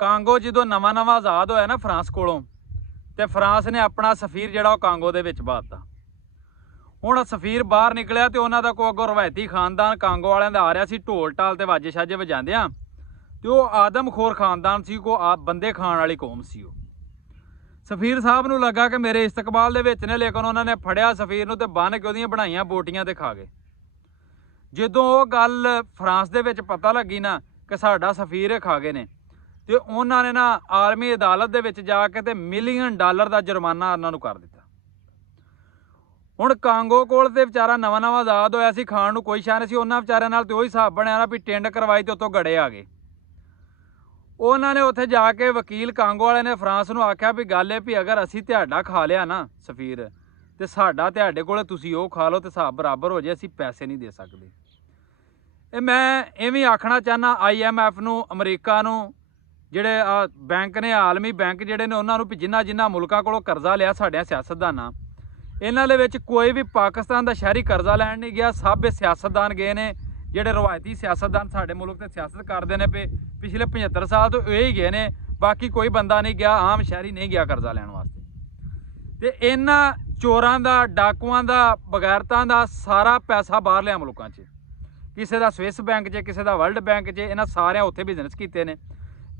Congo ਜਦੋਂ ਨਵਾਂ ਨਵਾਂ ਆਜ਼ਾਦ ਹੋਇਆ ਨਾ ਫਰਾਂਸ ਕੋਲੋਂ, ਤੇ ਫਰਾਂਸ ਨੇ ਆਪਣਾ ਸਫੀਰ ਜਿਹੜਾ ਉਹ ਕਾਂਗੋ ਦੇ ਵਿੱਚ ਪਾਤਾ। ਹੁਣ ਸਫੀਰ ਬਾਹਰ ਨਿਕਲਿਆ ਤੇ ਉਹਨਾਂ ਦਾ ਕੋਈ ਅੱਗੋਂ ਰਵਾਇਤੀ ਖਾਨਦਾਨ ਕਾਂਗੋ ਵਾਲਿਆਂ ਦਾ ਆ ਰਿਹਾ ਸੀ, ਢੋਲ ਟਾਲ ਤੇ ਵਾਜੇ ਛਾਜੇ ਵਜਾਉਂਦਿਆਂ, ਤੇ ਉਹ ਆਦਮਖੋਰ ਖਾਨਦਾਨ ਸੀ, ਬੰਦੇ ਖਾਣ ਵਾਲੀ ਕੌਮ ਸੀ। ਉਹ ਸਫੀਰ ਸਾਹਿਬ ਨੂੰ ਲੱਗਾ ਕਿ ਮੇਰੇ ਇਸਤਕਬਾਲ ਦੇ ਵਿੱਚ ਨੇ, ਲੇਕਿਨ ਉਹਨਾਂ ਨੇ ਫੜਿਆ ਸਫੀਰ ਨੂੰ ਤੇ ਬੰਨ੍ਹ ਕੇ ਉਹਦੀਆਂ ਬਣਾਈਆਂ ਬੋਟੀਆਂ ਤੇ ਖਾ ਗਏ। ਜਦੋਂ ਉਹ ਗੱਲ ਫਰਾਂਸ ਦੇ ਵਿੱਚ ਪਤਾ ਲੱਗੀ ਨਾ ਕਿ ਸਾਡਾ ਸਫੀਰ ਖਾ ਗਏ ਨੇ, ਤੇ ਉਹਨਾਂ ਨੇ ਨਾ ਆਲਮੀ ਅਦਾਲਤ ਦੇ ਵਿੱਚ ਜਾ ਕੇ ਤੇ $1 ਮਿਲੀਅਨ ਦਾ ਜੁਰਮਾਨਾ ਉਹਨਾਂ ਨੂੰ ਕਰ ਦਿੱਤਾ। ਹੁਣ ਕਾਂਗੋ ਕੋਲ ਤੇ ਵਿਚਾਰਾ ਨਵਾਂ ਨਵਾਂ ਆਜ਼ਾਦ ਹੋਇਆ ਸੀ, ਖਾਣ ਨੂੰ ਕੋਈ ਸ਼ੈ ਨਹੀਂ ਸੀ, ਉਹਨਾਂ ਵਿਚਾਰਿਆਂ ਨਾਲ ਤੇ ਉਹੀ ਹਿਸਾਬ ਬਣਿਆ ਨਾ ਵੀ ਟਿੰਡ ਕਰਵਾਈ ਤੇ ਉੱਤੋਂ ਗੜੇ ਆ ਗਏ। ਉਹਨਾਂ ਨੇ ਉੱਥੇ ਜਾ ਕੇ ਵਕੀਲ ਕਾਂਗੋ ਵਾਲੇ ਨੇ ਫਰਾਂਸ ਨੂੰ ਆਖਿਆ ਵੀ ਗੱਲ ਇਹ ਵੀ ਅਗਰ ਅਸੀਂ ਤੁਹਾਡਾ ਖਾ ਲਿਆ ਨਾ ਸਫੀਰ, ਤੇ ਸਾਡਾ ਤੁਹਾਡੇ ਕੋਲ ਤੁਸੀਂ ਉਹ ਖਾ ਲਓ ਤੇ ਹਿਸਾਬ ਬਰਾਬਰ ਹੋ ਜਾਏ, ਅਸੀਂ ਪੈਸੇ ਨਹੀਂ ਦੇ ਸਕਦੇ। ਇਹ ਮੈਂ ਇਵੇਂ ਆਖਣਾ ਚਾਹੁੰਦਾ IMF ਨੂੰ, ਅਮਰੀਕਾ ਨੂੰ, ਜਿਹੜੇ ਬੈਂਕ ਨੇ, ਆਲਮੀ ਬੈਂਕ ਜਿਹੜੇ ਨੇ, ਉਹਨਾਂ ਨੂੰ ਵੀ ਜਿਨ੍ਹਾਂ ਮੁਲਕਾਂ ਕੋਲੋਂ ਕਰਜ਼ਾ ਲਿਆ ਸਾਡਿਆਂ ਸਿਆਸਤਦਾਨਾਂ, ਇਹਨਾਂ ਦੇ ਵਿੱਚ ਕੋਈ ਵੀ ਪਾਕਿਸਤਾਨ ਦਾ ਸ਼ਹਿਰੀ ਕਰਜ਼ਾ ਲੈਣ ਨਹੀਂ ਗਿਆ। ਸਭ ਇਹ ਸਿਆਸਤਦਾਨ ਗਏ ਨੇ, ਜਿਹੜੇ ਰਵਾਇਤੀ ਸਿਆਸਤਦਾਨ ਸਾਡੇ ਮੁਲਕ ਤੇ ਸਿਆਸਤ ਕਰਦੇ ਨੇ ਪਿਛਲੇ 75 ਸਾਲ ਤੋਂ ਇਹ ਹੀ ਗਏ ਨੇ, ਬਾਕੀ ਕੋਈ ਬੰਦਾ ਨਹੀਂ ਗਿਆ, ਆਮ ਸ਼ਹਿਰੀ ਨਹੀਂ ਗਿਆ ਕਰਜ਼ਾ ਲੈਣ ਵਾਸਤੇ। ਤੇ ਇਹਨਾਂ ਚੋਰਾਂ ਦਾ, ਡਾਕੂਆਂ ਦਾ, ਬਗੈਰਤਾਂ ਦਾ ਸਾਰਾ ਪੈਸਾ ਬਾਹਰਲਿਆਂ ਮੁਲਕਾਂ 'ਚ, ਕਿਸੇ ਦਾ ਸਵਿਸ ਬੈਂਕ 'ਚ, ਕਿਸੇ ਦਾ ਵਰਲਡ ਬੈਂਕ 'ਚ, ਇਹਨਾਂ ਸਾਰਿਆਂ ਉੱਥੇ ਬਿਜ਼ਨਸ ਕੀਤੇ ਨੇ।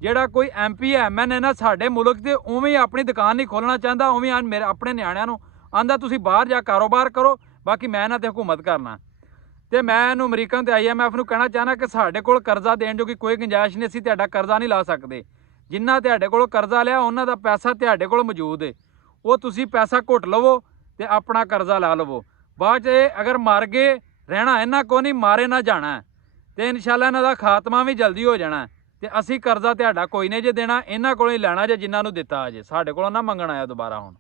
ਜਿਹੜਾ ਕੋਈ MP MN ਨਾ ਸਾਡੇ ਮੁਲਕ 'ਤੇ ਉਵੇਂ ਹੀ ਆਪਣੀ ਦੁਕਾਨ ਨਹੀਂ ਖੋਲ੍ਹਣਾ ਚਾਹੁੰਦਾ, ਉਵੇਂ ਮੇਰੇ ਆਪਣੇ ਨਿਆਣਿਆਂ ਨੂੰ ਆਂਦਾ ਤੁਸੀਂ ਬਾਹਰ ਜਾ ਕਾਰੋਬਾਰ ਕਰੋ, ਬਾਕੀ ਮੈਂ ਇਹਨਾਂ 'ਤੇ ਹੁਕੂਮਤ ਕਰਨਾ। ਤੇ ਮੈਂ ਇਹਨੂੰ ਅਮਰੀਕਾ ਤੇ IMF ਨੂੰ ਕਹਿਣਾ ਚਾਹੁੰਦਾ ਕਿ ਸਾਡੇ ਕੋਲ ਕਰਜ਼ਾ ਦੇਣ ਜੋਗੀ ਕੋਈ ਗੁੰਜਾਇਸ਼ ਨਹੀਂ, ਅਸੀਂ ਤੁਹਾਡਾ ਕਰਜ਼ਾ ਨਹੀਂ ਲਾ ਸਕਦੇ। ਜਿੰਨਾ ਤੁਹਾਡੇ ਕੋਲ ਕਰਜ਼ਾ ਲਿਆ ਉਹਨਾਂ ਦਾ ਪੈਸਾ ਤੁਹਾਡੇ ਕੋਲ ਮੌਜੂਦ ਹੈ, ਉਹ ਤੁਸੀਂ ਪੈਸਾ ਘੁੱਟ ਲਵੋ ਤੇ ਆਪਣਾ ਕਰਜ਼ਾ ਲਾ ਲਵੋ। ਬਾਅਦ 'ਚ ਅਗਰ ਮਰ ਗਏ, ਰਹਿਣਾ ਇਹਨਾਂ ਕੋ ਨਹੀਂ, ਮਾਰੇ ਨਾ ਜਾਣਾ, ਤੇ ਇਨਸ਼ਾਅੱਲਾ ਇਹਨਾਂ ਦਾ ਖਾਤਮਾ ਵੀ ਜਲਦੀ ਹੋ ਜਾਣਾ। ਤੇ ਅਸੀਂ ਕਰਜ਼ਾ ਤੁਹਾਡਾ ਕੋਈ ਨਹੀਂ ਜੇ ਦੇਣਾ, ਇਹਨਾਂ ਕੋਲੋਂ ਹੀ ਲੈਣਾ ਜੇ, ਜਿਨ੍ਹਾਂ ਨੂੰ ਦਿੱਤਾ ਜੇ, ਸਾਡੇ ਕੋਲੋਂ ਨਾ ਮੰਗਣ ਆਇਆ ਦੁਬਾਰਾ ਹੁਣ।